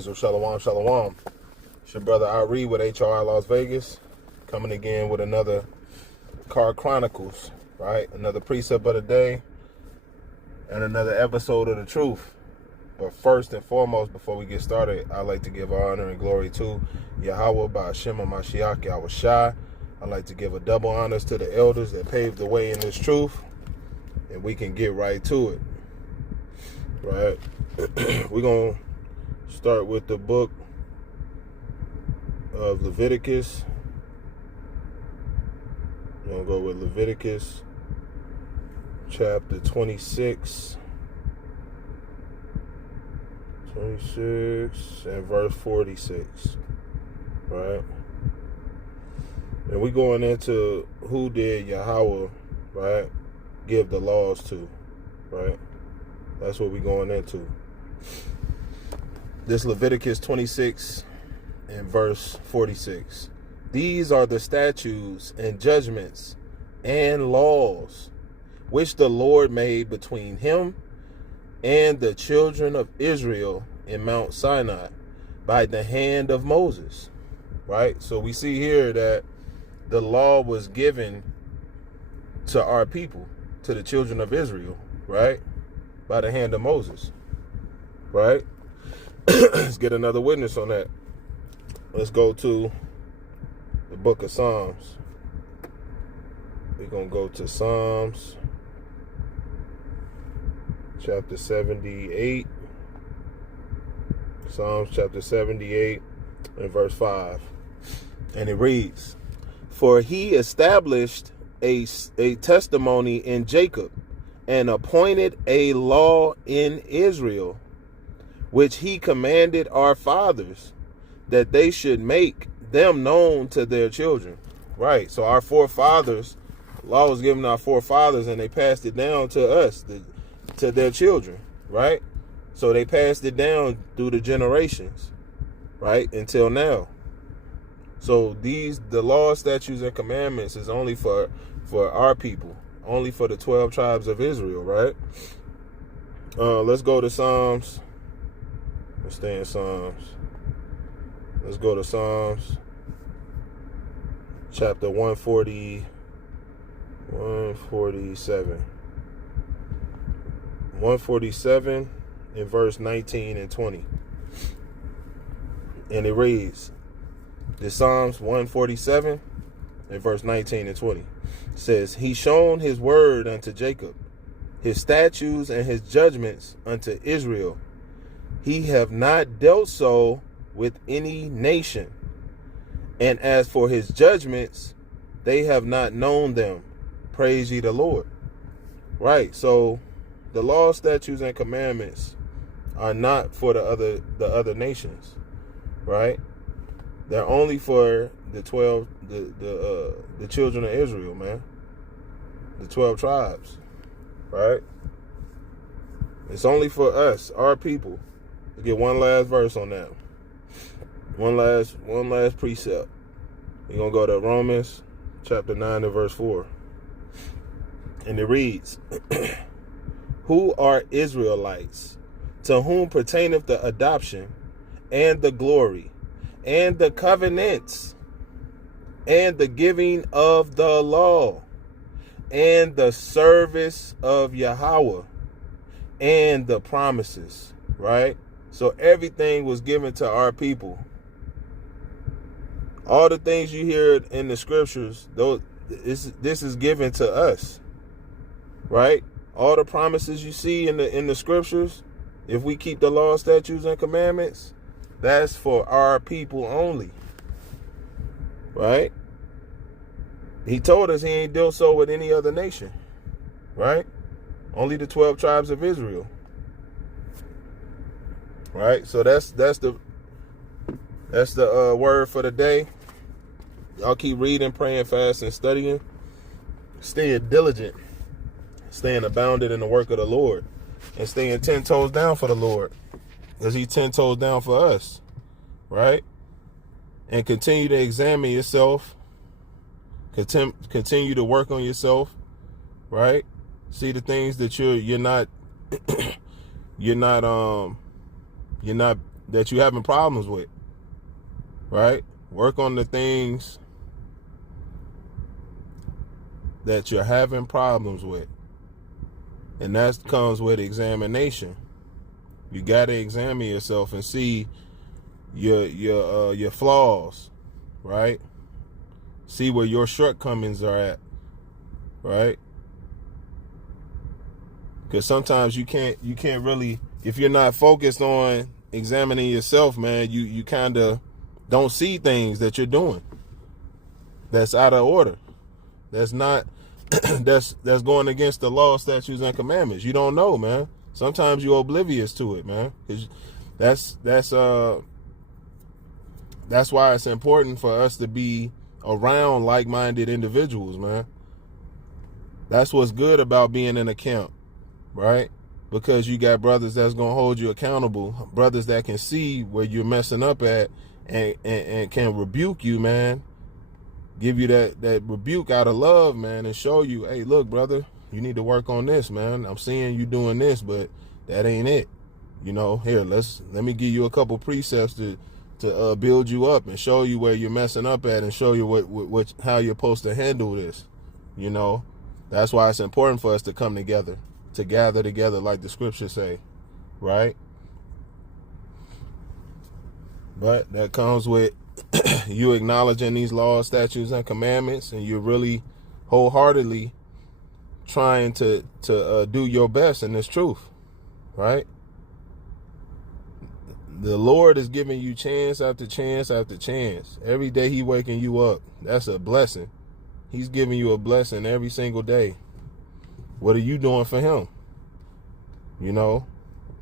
Israel, Shalom, Shalom. It's your brother H.O.I with H.O.I Las Vegas, coming again with another Car Chronicles, right? Another precept of the day and another episode of the truth. But first and foremost, before we get started, I'd like to give honor and glory to Yahweh by Hashem Mashiach H.O.I. I'd like to give a double honors to the elders that paved the way in this truth, and we can get right to it, right? We're going to start with the book of Leviticus. We're going to go with Leviticus chapter 26 and verse 46, right? And we're going into who did Yahweh, right, give the laws to, right? That's what we're going into. This Leviticus 26 and verse 46. These are the statutes and judgments and laws which the Lord made between him and the children of Israel in Mount Sinai by the hand of Moses, right? So we see here that the law was given to our people, to the children of Israel, right? By the hand of Moses, right? Let's get another witness on that. Let's go to the book of Psalms. We're going to go to Psalms chapter 78. Psalms chapter 78 and verse 5. And it reads, "For he established a testimony in Jacob and appointed a law in Israel, which he commanded our fathers, that they should make them known to their children." Right. So our forefathers, law was given to our forefathers, and they passed it down to us, to their children, right? So they passed it down through the generations, right, until now. So the law, statutes, and commandments is only for our people, only for the 12 tribes of Israel, right? Let's go to Psalms. Let's stay in Psalms. Let's go to Psalms chapter 147. 147 in verse 19 and 20. And it reads, the Psalms 147 in verse 19 and 20 says, "He shown his word unto Jacob, his statutes and his judgments unto Israel. He have not dealt so with any nation. And as for his judgments, they have not known them. Praise ye the Lord." Right. So the law, statutes, and commandments are not for the other nations, right? They're only for the 12, the children of Israel, man. The 12 tribes, right? It's only for us, our people. Let's get one last verse on that. One last precept. We're gonna go to Romans chapter 9 and verse 4. And it reads, "Who are Israelites, to whom pertaineth the adoption, and the glory, and the covenants, and the giving of the law, and the service of Yahweh, and the promises," right? So everything was given to our people. All the things you hear in the scriptures, this is given to us, right? All the promises you see in the scriptures, if we keep the law, statutes, and commandments, that's for our people only, right? He told us he ain't dealt so with any other nation, right? Only the 12 tribes of Israel, right? So that's the word for the day. Y'all keep reading, praying, fasting, studying, staying diligent, staying abounded in the work of the Lord, and staying 10 toes down for the Lord, because he's 10 toes down for us, right? And continue to examine yourself. Continue to work on yourself, right? See the things that you're not that you're having problems with, right? Work on the things that you're having problems with. And that comes with examination. You got to examine yourself and see your flaws, right? See where your shortcomings are at, right? Because sometimes you can't really, if you're not focused on examining yourself, man, you kind of don't see things that you're doing that's out of order, that's not that's going against the law, statutes, and commandments. You don't know, man. Sometimes you're oblivious to it, man. That's why it's important for us to be around like-minded individuals, man. That's what's good about being in a camp, right? Because you got brothers that's gonna hold you accountable, brothers that can see where you're messing up at and can rebuke you, man. Give you that rebuke out of love, man, and show you, hey, look, brother, you need to work on this, man. I'm seeing you doing this, but that ain't it. You know, here, let me give you a couple precepts to build you up and show you where you're messing up at and show you how you're supposed to handle this. You know, that's why it's important for us to come together, to gather together, like the scriptures say, right? But that comes with you acknowledging these laws, statutes, and commandments, and you're really wholeheartedly trying to do your best in this truth, right? The Lord is giving you chance after chance after chance. Every day He waking you up. That's a blessing. He's giving you a blessing every single day. What are you doing for Him? You know,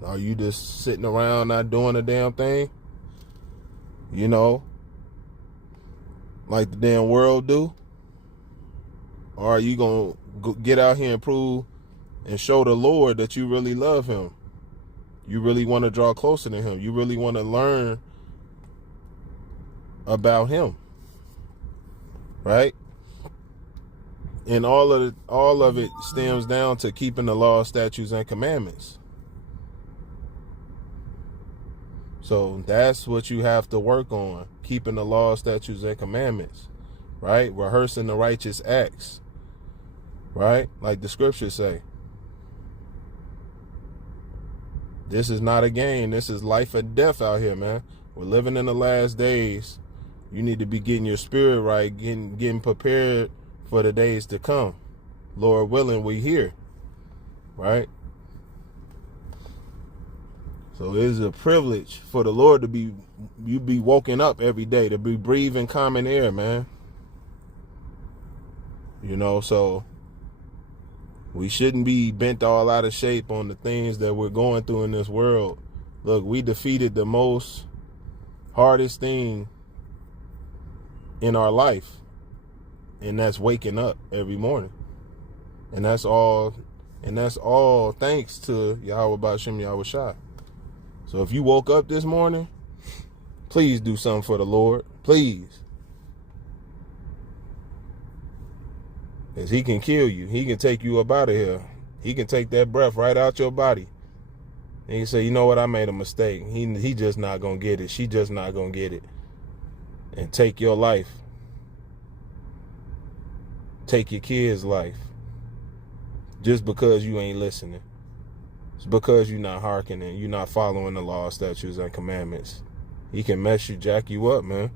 are you just sitting around not doing a damn thing? You know, like the damn world do? Or are you going to get out here and prove and show the Lord that you really love Him? You really want to draw closer to Him. You really want to learn about Him, right? And all of it stems down to keeping the law, statutes, and commandments. So that's what you have to work on, keeping the law, statutes, and commandments, right? Rehearsing the righteous acts, right? Like the scriptures say. This is not a game. This is life or death out here, man. We're living in the last days. You need to be getting your spirit right, getting prepared for the days to come. Lord willing, we here, right? So it is a privilege for the Lord to be woken up every day, to be breathing common air, man. You know, so we shouldn't be bent all out of shape on the things that we're going through in this world. Look, we defeated the most hardest thing in our life, and that's waking up every morning. And that's all thanks to Yahweh Ba'Shem Yahweh Shai. So if you woke up this morning, please do something for the Lord. Please. Because He can kill you. He can take you up out of here. He can take that breath right out your body. And you say, you know what, I made a mistake. He just not going to get it. She just not going to get it. And take your life. Take your kids' life. Just because you ain't listening. It's because you're not hearkening. You're not following the law, statutes, and commandments. He can mess you, jack you up, man.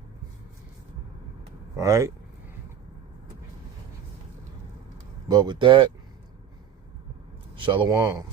All right? But with that, shalom.